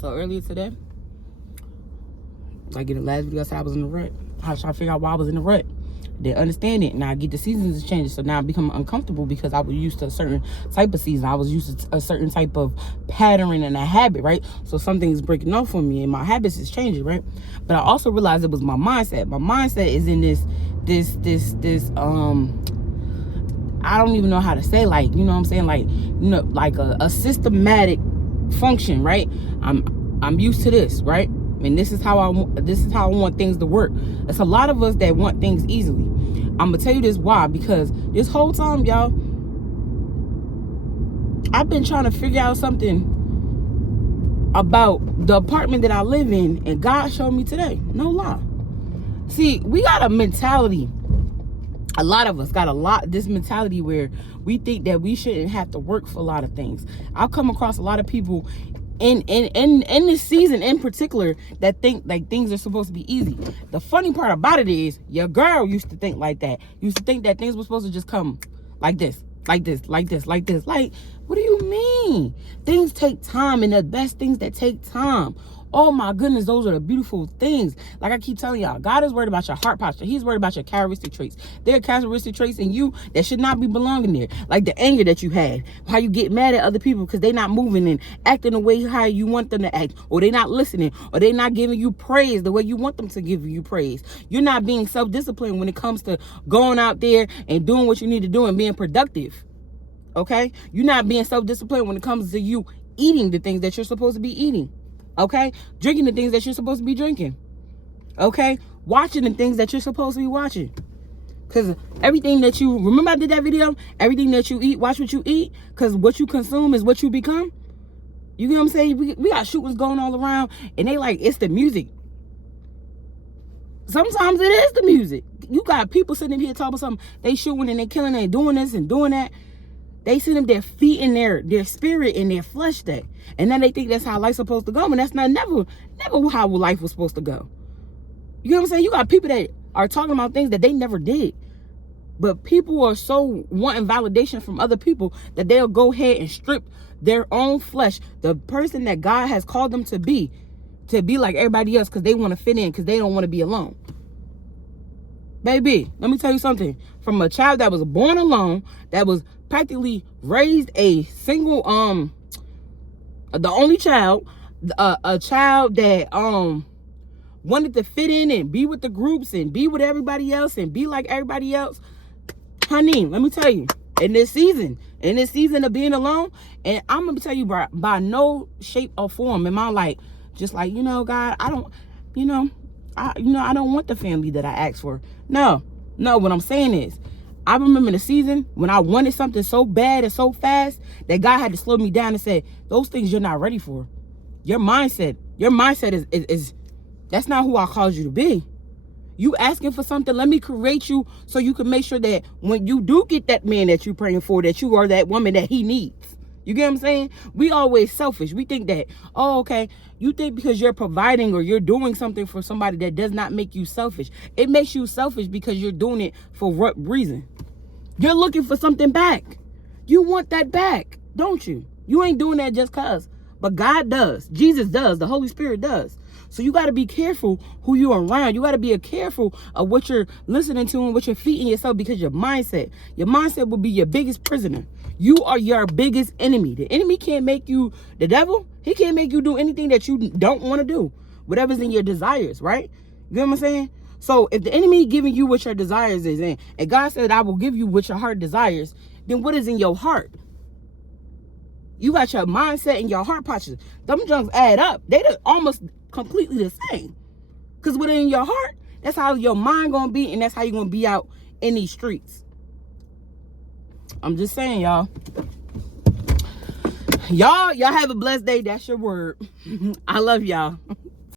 So earlier today, like in the last video, I said I was in the rut. I was trying to figure out why I was in the rut. Didn't understand it. Now I get the seasons is changing, so now I become uncomfortable because I was used to a certain type of season. I was used to a certain type of pattern and a habit, right? So something's breaking off for me and my habits is changing, right? But I also realized it was my mindset. My mindset is in this I don't even know how to say, like, you know what I'm saying, like, you know, like a systematic function, right? I'm used to this, right? And this is how I want things to work. It's a lot of us that want things easily. I'm gonna tell you this why, because this whole time, y'all, I've been trying to figure out something about the apartment that I live in, and God showed me today. No lie. See, we got a mentality. A lot of us got this mentality where we think that we shouldn't have to work for a lot of things. I've come across a lot of people in this season in particular that think like things are supposed to be easy. The funny part about it is your girl used to think like that. Used to think that things were supposed to just come like this, like this, like this, like this. Like, what do you mean? Things take time, and the best things that take time. Oh my goodness, those are the beautiful things. Like I keep telling y'all, God is worried about your heart posture. He's worried about your characteristic traits. There are characteristic traits in you that should not be belonging there. Like the anger that you had, how you get mad at other people because they're not moving and acting the way how you want them to act, or they're not listening, or they're not giving you praise the way you want them to give you praise. You're not being self-disciplined when it comes to going out there and doing what you need to do and being productive. Okay? You're not being self-disciplined when it comes to you eating the things that you're supposed to be eating. Okay? Drinking the things that you're supposed to be drinking. Okay? Watching the things that you're supposed to be watching. Because everything that you... Remember I did that video? Everything that you eat, watch what you eat. Because what you consume is what you become. You get what I'm saying? We got shootings going all around. And they like, it's the music. Sometimes it is the music. You got people sitting here talking about something. They shooting and they killing and doing this and doing that. They see them, their feet in their spirit and their flesh that. And then they think that's how life's supposed to go. And that's never how life was supposed to go. You know what I'm saying? You got people that are talking about things that they never did. But people are so wanting validation from other people that they'll go ahead and strip their own flesh, the person that God has called them to be like everybody else because they want to fit in, because they don't want to be alone. Baby, let me tell you something. From a child that was born alone, that was practically raised a single, the only child, a child that wanted to fit in and be with the groups and be with everybody else and be like everybody else. Honey, let me tell you, in this season of being alone, and I'm gonna tell you, by no shape or form am I like, just like, you know, God, I don't want the family that I asked for. No, what I'm saying is, I remember the season when I wanted something so bad and so fast that God had to slow me down and say, those things you're not ready for. Your mindset is that's not who I called you to be. You asking for something, let me create you so you can make sure that when you do get that man that you're praying for, that you are that woman that he needs. You get what I'm saying? We always selfish. We think that, oh, okay, you think because you're providing or you're doing something for somebody that does not make you selfish. It makes you selfish because you're doing it for what reason? You're looking for something back. You want that back, don't you? You ain't doing that just cause. But God does. Jesus does. The Holy Spirit does. So you got to be careful who you're around. You got to be careful of what you're listening to and what you're feeding yourself, because your mindset will be your biggest prisoner. You are your biggest enemy. The enemy can't make you, the devil, he can't make you do anything that you don't want to do. Whatever's in your desires, right? You know what I'm saying? So if the enemy giving you what your desires is, and God said, I will give you what your heart desires, then what is in your heart? You got your mindset and your heart posture. Them junks add up. They almost completely the same. Because what's in your heart, that's how your mind gonna be, and that's how you're gonna be out in these streets. I'm just saying, y'all. Y'all have a blessed day. That's your word. I love y'all.